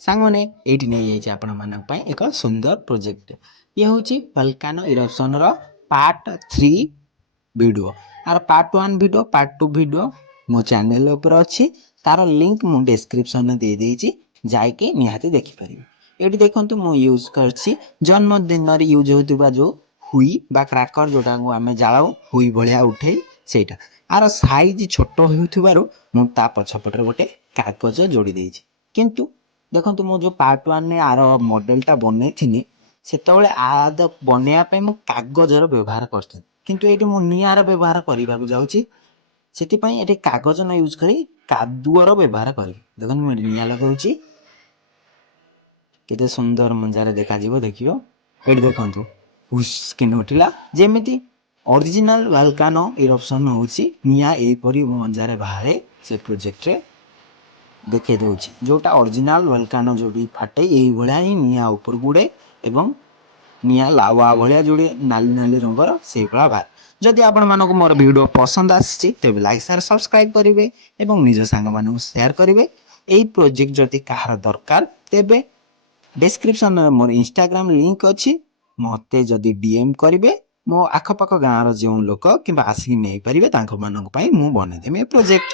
ସାଙ୍ଗମାନେ ଏଇଠି ନେଇଯାଇଛି ଆପଣମାନଙ୍କ ପାଇଁ ଏକ ସୁନ୍ଦର ପ୍ରୋଜେକ୍ଟ। ଇଏ ହେଉଛି ଭଲକାନୋ ଇରପ୍ସନର ପାର୍ଟ 3 ଭିଡ଼ିଓ। ଆର ପାର୍ଟ 1 ଭିଡ଼ିଓ ପାର୍ଟ 2 ଭିଡ଼ିଓ ମୋ ଚ୍ୟାନେଲ ଉପରେ ଅଛି। ତାର ଲିଙ୍କ ମୁଁ ଡେସ୍କ୍ରିପ୍ସନରେ ଦେଇଦେଇଛି, ଯାଇକି ନିହାତି ଦେଖିପାରିବେ। ଏଇଠି ଦେଖନ୍ତୁ ମୁଁ ୟୁଜ୍ କରିଛି ଜନ୍ମଦିନରେ ୟୁଜ୍ ହେଉଥିବା ଯେଉଁ ହୁଇ ବା କ୍ରାକର, ଯେଉଁଟାକୁ ଆମେ ଜାଳାଉ ହୁଇ ଭଳିଆ ଉଠେଇ, ସେଇଟା। ଆର ସାଇଜ୍ ଛୋଟ ହେଉଥିବାରୁ ମୁଁ ତା ପଛପଟରେ ଗୋଟେ କାଗଜ ଯୋଡ଼ି ଦେଇଛି। କିନ୍ତୁ ଦେଖନ୍ତୁ ମୁଁ ଯେଉଁ ପାର୍ଟ 1ରେ ଆର ମଡ଼େଲଟା ବନେଇଥିଲି, ସେତେବେଳେ ବନେଇବା ପାଇଁ ମୁଁ କାଗଜର ବ୍ୟବହାର କରିଥିଲି। କିନ୍ତୁ ଏଇଠି ମୁଁ ନିଆଁର ବ୍ୟବହାର କରିବାକୁ ଯାଉଛି। ସେଥିପାଇଁ ଏଠି କାଗଜ ନ ୟୁଜ୍ କରି କାଦୁଅର ବ୍ୟବହାର କରିବି। ଦେଖନ୍ତୁ ମୁଁ ନିଆଁ ଲଗାଉଛି, କେତେ ସୁନ୍ଦର ମଜାରେ ଦେଖାଯିବ ଦେଖିବ। ଏଠି ଦେଖନ୍ତୁ ହୁସ୍କିନି ଉଠିଲା, ଯେମିତି ଅରିଜିନାଲ ଭଲକାନୋ ଇରପ୍ସନ ହେଉଛି ନିଆଁ ଏହିପରି ମଜାରେ ବାହାରେ। ସେ ପ୍ରୋଜେକ୍ଟରେ ଦେଖେଇ ଦେଉଛି ଯେଉଁଟା ଅରିଜିନାଲ ଭଲକାନୋ ଯେଉଁଠି ଫାଟେ ଏଇଭଳିଆ ହିଁ ନିଆଁ ଉପରକୁ ଉଡ଼େ ଏବଂ ନିଆଁ ଲାୱା ଭଳିଆ ଯୋଉଠି ନାଲି ନାଲି ରଙ୍ଗର ସେଇଭଳିଆ ବାହାରେ। ଯଦି ଆପଣମାନଙ୍କୁ ମୋର ଭିଡ଼ିଓ ପସନ୍ଦ ଆସିଛି ତେବେ ଲାଇକ୍ ସେୟାର ସବସ୍କ୍ରାଇବ୍ କରିବେ ଏବଂ ନିଜ ସାଙ୍ଗମାନଙ୍କୁ ସେୟାର କରିବେ। ଏଇ ପ୍ରୋଜେକ୍ଟ ଯଦି କାହାର ଦରକାର ତେବେ ଡେସ୍କ୍ରିପ୍ସନରେ ମୋର ଇନଷ୍ଟାଗ୍ରାମ ଲିଙ୍କ ଅଛି। ମୋତେ ଯଦି DM କରିବେ, ମୋ ଆଖପାଖ ଗାଁର ଯେଉଁ ଲୋକ କିମ୍ବା ଆସିକି ନେଇପାରିବେ ତାଙ୍କମାନଙ୍କ ପାଇଁ ମୁଁ ବନେଇଦେବି ଏ ପ୍ରୋଜେକ୍ଟ।